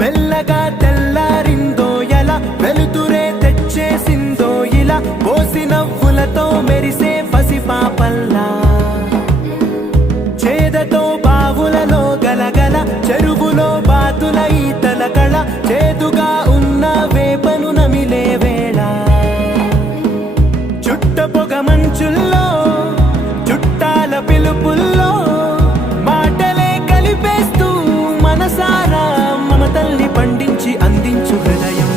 మెల్లగా తెల్లారిందో ఎలా వెలుతురే తెచ్చేసిందో ఇలా పోసి నవ్వులతో మెరిసే పసిపాపల్లా చేదతో బావులలో గలగల చెరువులో బాతుల ఈతల కళ చేదుగా ఉన్న వేపను నమిలే వేళ చుట్ట పొగ మంచుల్లో చుట్టాల పిలుపుల్లో మాటలే కలిపేస్తూ మనసారా మమతల్ని పండించి అందించు హృదయం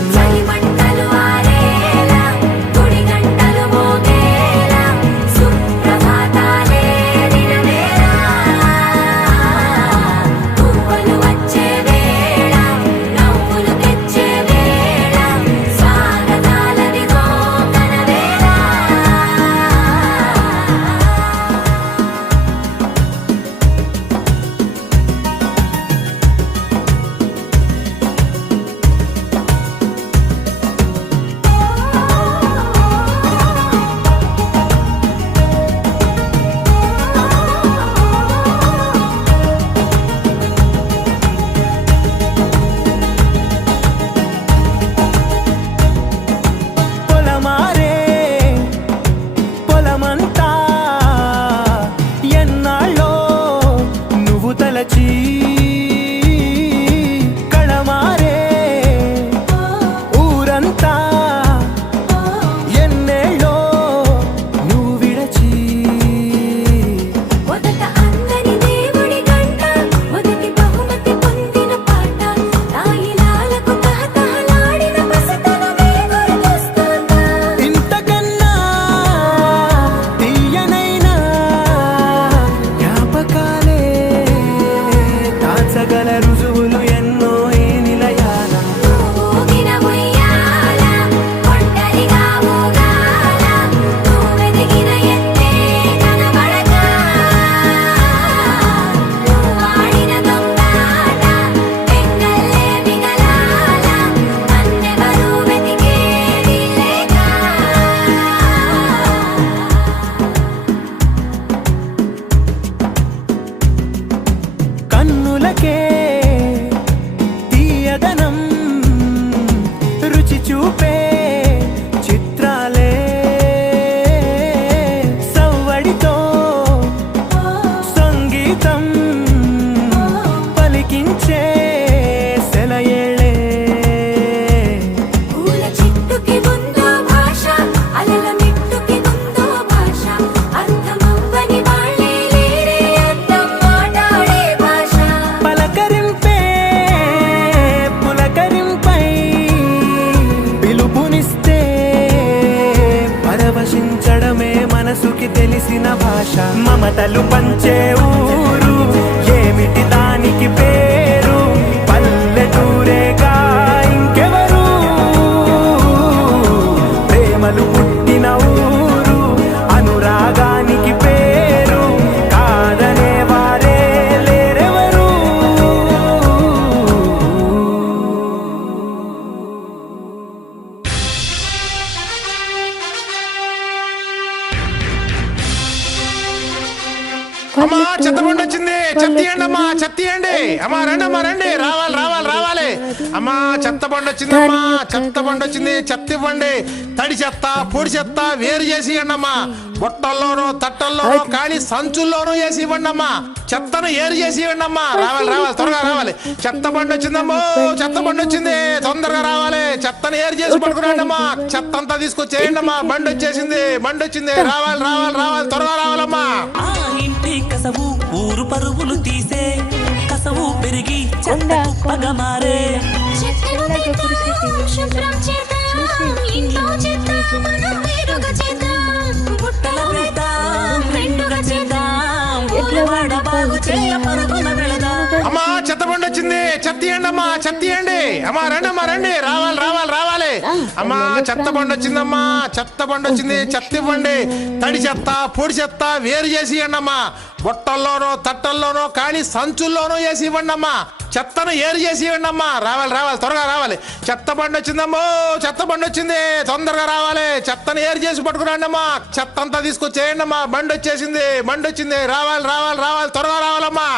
కళమారే ఊరంతా ఎన్నేళ్ళో నువ్వు విడచి మొదట అందరి దేవుడి గంట మొదటి బహుమతి పొందిన పాట తాయిలాలకు తహతహలాడిన పసితనమే గుర్తొస్తుందా ఇంతకన్నా తీయనైనా జ్ఞాపకాలే దాచగల రుజువులు ఎన్నో ఈ నిలయాల ఊగిన ఉయ్యాల ఒంటరిగా ఊగాల నువ్వెదిగిన ఎత్తే కనబడక నువ్వాడిన దొంగాట పెంగల్లే మిగలాల నన్నెవరూ వెతికేది లేక కన్నులకే తీయదనం రుచి చూపే చిత్రాలే సవ్వడితో సంగీతం పలికించే సెలయేళే పూల చిట్టుకి ఉందో భాష అలల మిట్టుకి ఉందో భాష అర్థమవ్వని వాళ్ళే లేరే అర్థం మాట్లాడే భాష పలకరింపే పులకరింపై పిలుపునిస్తే పరవశించడమే మనసుకి తెలిసిన భాష మమతలు పంచే ఊరు ఏమిటి దానికి పేరు పల్లెటూరేగా ఇంకెవరు ప్రేమలు పుట్టిన ఊరు అనురాగానికి పేరు కాదనే వారే లేరెవరు అమ్మా చెత్తబండి వచ్చింది, చెత్తియండి అమ్మా, చెత్తియండి అమ్మా, రండి అమ్మా, రండి, రావాలి రావాలి రావాలి అమ్మా, చెత్తబండి వచ్చింది అమ్మా, చెత్తబండి వచ్చింది, చెత్త ఇవ్వండి, తడి చెత్త పొడి చెత్త వేరు చేసి ఇవ్వండి అమ్మా, బుట్టల్లోనూ తట్టల్లోనూ ఖాళీ సంచుల్లోనూ వేసి ఇవ్వండి అమ్మా, చెత్తను ఏరు చేసి ఇవ్వండి అమ్మా, రావాలి రావాలి త్వరగా రావాలి, చెత్తబండి వచ్చిందమ్మో, చెత్తబండి వచ్చింది, తొందరగా రావాలి, చెత్తను ఏరు చేసి పడుకురండి అమ్మా, చెత్త అంతా తీసుకొచ్చేయండి అమ్మా, బండి వచ్చేసింది, బండి వచ్చింది, రావాలి రావాలి రావాలి త్వరగా రావాలమ్మా. కసవు ఊరు పరుగులు తీసే కసవు పెరిగి చెత్త కుప్పగా మారే శుభ్రం చేద్దాం ఇంట్లో చెత్త మనం వేరుగా చేద్దాం బుట్టల వేద్దాం రెండుగా చేద్దాం చెత్తియండి అమ్మా రండి రావాలి రావాలి రావాలి అమ్మా చెత్త బండి వచ్చిందమ్మా చెత్త బండి వచ్చింది చెత్త ఇవ్వండి తడి చెత్త పొడి చెత్త వేరు చేసి ఇవ్వండి అమ్మా బొట్టల్లోనో తట్టల్లోనో ఖాళీ సంచుల్లోనో వేసి ఇవ్వండి అమ్మా చెత్తను ఏరు చేసి ఇవ్వండి అమ్మా రావాలి త్వరగా రావాలి చెత్త బండి వచ్చిందమ్మో చెత్త బండి వచ్చింది తొందరగా రావాలి చెత్తను ఏరు చేసి పట్టుకురండి అమ్మా చెత్త అంతా తీసుకొచ్చేయండి అమ్మా బండి వచ్చింది రావాలి త్వరగా రావాలమ్మా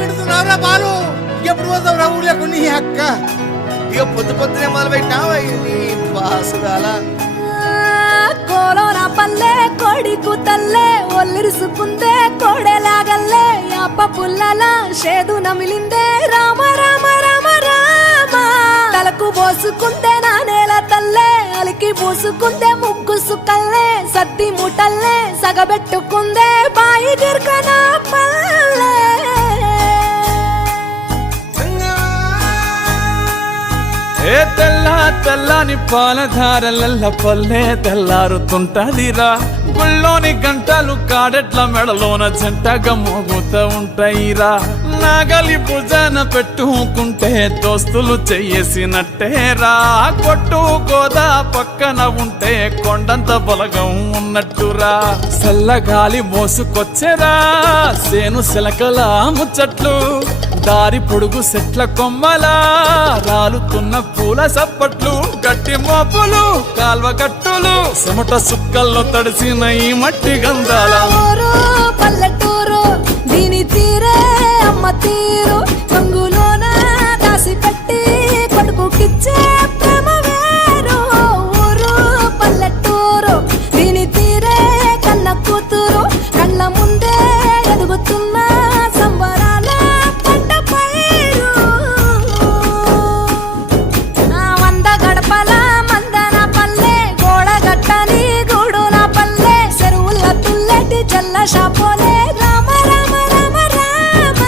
పెడుతున్నావురా బాలు? ఎప్పుడు పోతావురా ఊళ్ళకు నీ అక్క? ఇక పొద్దు పొద్దునే మొదలు పెట్టినావు నీ బాసుగాల. కోరోనా పల్లె కోడి కూతల్లే ఒల్లిరుసుకుందే కోడెలాగల్లే యాప పుల్లల షేదు నమిలిందే రామ రామ రామ రామ తలకు పోసుకుందే నా నేల తల్లే అలికి పూసుకుందే ముగ్గు సుక్కల్లే సత్తి ముటల్లే సగబెట్టుకుందే బాయి గిర్కన పల్లె. ఏ తెల్ల తెల్లని పాలధారలల్ల పల్లె తెల్లారుతుంటదిరా గుళ్ళోని గంటలు కాడెట్ల మెడలోన జంటగా మోగుతూ ఉంటాయిరా నాగలి భుజాన పెట్టుకుంటే దోస్తులు చెయ్యేసినట్టేరా కొట్టు గోదా పక్కన ఉంటే కొండంత బలగం ఉన్నట్టురా చల్లగాలి మోసుకొచ్చెరా సేను శిలకల ముచ్చట్లు దారి పొడుగు సెట్ల కొమ్మలా రాలుతున్న పూల సప్పట్లు గట్టి మోపులు కాల్వ గట్టులు చెమట సుక్కల్లో తడిసిన ఈ మట్టి గంధాల ఊరు పల్లెటూరు దీని తీరే అమ్మ తీరు కంగులోన దాసి పెట్టి కొడుకుకిచ్చే ప్రేమ వేరు. ఊరు పల్లెటూరు దీని తీరే కన్న కూతురు కళ్ళ ముందే ఎదుగుతున్న సంబరాల పంట పైరు. వంద గడపల మందన పల్లె గోడగట్టని గూడున పల్లె చెరువుల తుల్లెటి జల్ల షాపోలే రామ రామ రామ రామ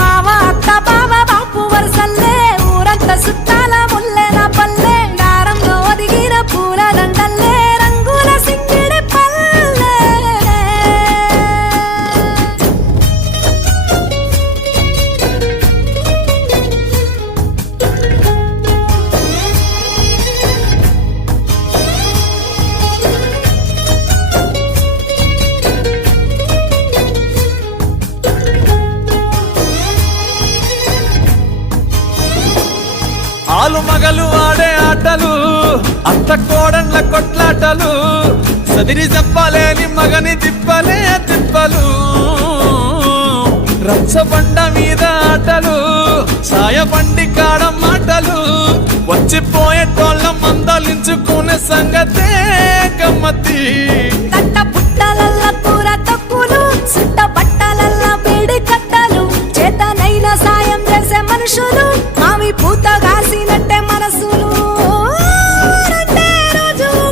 మావ అత్త బావ బాపు వరసల్లే ఊరంత సుట్టాల ముల్లెన పల్లె దారంలో ఒదిగిన పూల దండల్లే రంగుల సింగిడి పల్లె. ఆలు మగలు ఆడే ఆటలు అత్త కోడన్ల కొట్లాటలు సదిరి చెప్పలేని మగని తిప్పలే తిప్పలు రచ్చబండ మీద ఆటలు సాయబండి కాడ మాటలు వచ్చిపోయేటోళ్ళ మందలించుకునే సంగతే గమ్మతి. తట్ట పుట్టలల్ల కూర తక్కులు సుట్ట బట్టలల్ల బీడి కట్టలు చేతనైన సాయం చేసే మనుషులు